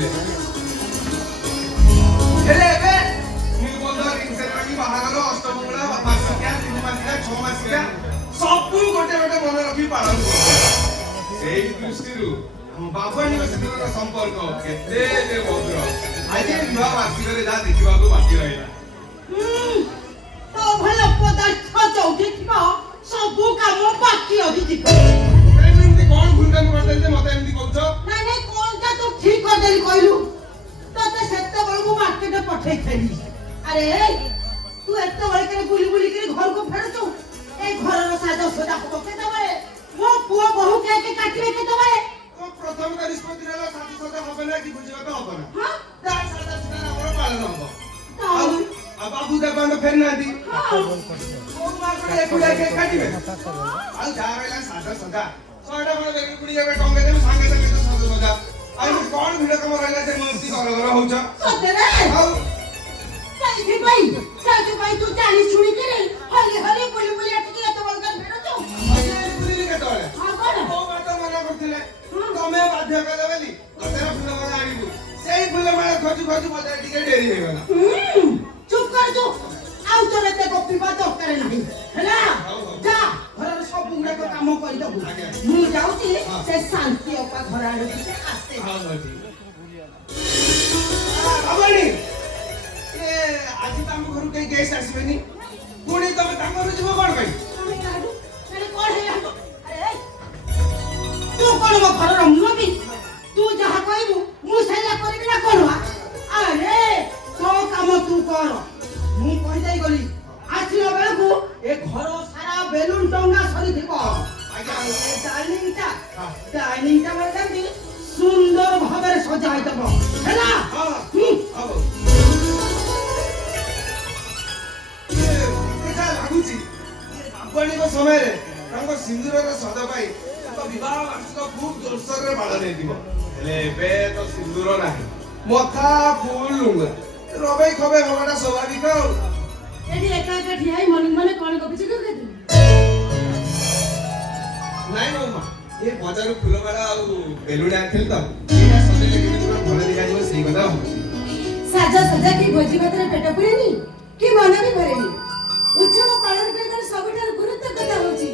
କରିଥିଲେ ହେଲେ ଏବେ ନିର୍ବନ୍ଧ ରିଙ୍ଗ ସେରେମନି ବାହାଘର ଅଷ୍ଟମଙ୍ଗଳା ମାସିକିଆ 3 ମାସିକିଆ 6 ମାସିକିଆ ସବୁ ଗୋଟେ ଗୋଟେ ମନେ ରଖି ପାଳନ କରୁଛନ୍ତି ସେଇ ଦୃଷ୍ଟିରୁ ବାବୁଆଣୀଙ୍କ ସହିତ ସମ୍ପର୍କ କେତେ ମଧୁର ଆଜି ବିବାହ ବାର୍ଷିକରେ ଯାହା ଦେଖିବାକୁ ବାକି ରହିଲା ତ ଭଲ ପଦାର୍ଥ ଯୋଉଠି ଥିବ ସବୁ କାମ ବାକି ରହିଯିବ ଏମିତି କଣ ଭୁଲ କାମ କରିଦେଲି ଯେ ମତେ ଏମିତି କହୁଛ ନାଇଁ ନାଇଁ କଣଟା ତୁ ଠିକ କରିଦେଲି କହିଲୁ ତତେ ସେତେବେଳକୁ ମାର୍କେଟରେ ପଠେଇଥିଲି ଆରେ ତୁ ଏତେବେଳେ କେବେ ବୁଲି ବୁଲିକିରି ଘରକୁ ଫେରୁଛୁ ଏ ଘରର ସାଜସଜା ହବ କେତେବେଳେ ମୋ ପୁଅ ବୋହୁ କେକେ କାଟିବେ କେତେବେଳେ ପ୍ରଥମ ତ ନିଷ୍ପତ୍ତି ନେଲା ସାଜସଜା ହବ ନା କି ବୁଝିବାକୁ ହବ ନା ହଁ ଯାହା ସାଜସଜା ଆମର ପାଳନ ହବ ଆଉ ବାବୁ ଦେବାଣ୍ଡ ଫେରି ନାହାନ୍ତି କୋଉ ମାସରେ ଏକୁଟିଆ କେକ୍ କାଟିବେ ଆଉ ଯାହା ରହିଲା ସାଜସଜା 100ଟା ଖଣ୍ଡେ ବେଲୁନ ପୁଡ଼ି ଏବେ ଟଙ୍ଗେଇ ଦେବୁ ସାଙ୍ଗେ ସାଙ୍ଗେ ତ ସାଜସଜା ଆଉ କଣ ଭିଡ଼ କାମ ରହିଲା ଯେ ମୂର୍ତ୍ତି ଘର ଘର ହଉଛ ସତରେ ଆଉ ସେଥିପାଇଁ ତୁ ଜାଣି ଶୁଣିକିରି ହଲି ହଲି ବୁଲି ବୁଲି ଆସିକି ଏତେବେଳେ ଫେରୁଛୁ ବୁଲିଲି କେତେବେଳେ ହଁ କଣ କୋଉ ବାଟ ମନା କରୁଥିଲେ ତମେ ବାଧ୍ୟ କଲ ବୋଲି ତତେ ଫୁଲମାଳ ଆଣିବୁ ସେଇ ଫୁଲମାଳ ଖୋଜୁ ଖୋଜୁ ମତେ ଟିକେ ଡେରି ହେଇଗଲା ଚୁପ କର ତୁ ଆଉ ତୋର ଏତେ ଗପିବା ଦରକାର ନାହିଁ ହେଲା ଯା ଘରର ସବୁ ଗୁଡାକ କାମ କରିଦବୁ ମୁଁ ଯାଉଛି ସେ ଶାନ୍ତି ଅପା ଘର ଆଡକୁ ଆସେ ବାବାଣୀ ଆଜି ତମ ଘରୁ କେହି ଗେଷ୍ଟ ଆସିବେନି ପୁଣି ତମେ ତାଙ୍କ ଘରୁ ଯିବ କଣ ପାଇଁ ତୁ କଣ ମୋ ଘରର ମୁରବି ତୁ ଯାହା କହିବୁ ମୁଁ ସେଇଆ କରିବି ନା କଣ ଆରେ ତୋ କାମ ତୁ କର ମୁଁ କହିଦେଇ ଗଲି ଆସିଲା ବେଳକୁ ଏ ଘର ସାରା ବେଲୁନ ଟଙ୍ଗା ସରିଥିବ ଡାଇନିଂଟା ଯେମିତି ସୁନ୍ଦର ଭାବରେ ସଜା ହେଇଥିବ ହେଲା ଲାଗୁଛି ବାବୁଆଣୀଙ୍କ ସମୟରେ ତାଙ୍କ ସିନ୍ଦୁରର ସଦ ପାଇଁ ତାଙ୍କ ବିବାହ ବାର୍ଷିକ ଖୁବ ଜୋରସୋରରେ ପାଳନ ହେଇଥିବ ହେଲେ ଏବେ ତ ସିନ୍ଦୁର ନାହିଁ ମଥା ଫୁଲ ଲୁଙ୍ଗା ରବେଇ ଖବେଇ ହବାଟା ସ୍ୱାଭାବିକ ଆଉ ଏଠି ଏକା ଏକା ଠିଆ ହେଇ ମନେ କଣ ଗପୁଛି ତୁ ନାଇଁ ମାମା ଏ ବଜାରରୁ ଫୁଲମାଳ ଆଉ ବେଲୁନ ଆଣିଥିଲି ତ ଏଇଟା ସଜେଇଲେ କେମିତି କଣ ଭଲ ଦେଖାଯିବ ସେଇ କଥା ଭାବୁଛି ସାଜସଜା କି ଭୋଜି ଭାତରେ ପେଟ ପୁରେନି କି ମନ ବି ଭରେନି ଉତ୍ସବ ପାଳନ କରିବାର ସବୁଠାରୁ ଗୁରୁତ୍ୱ କଥା ହଉଛି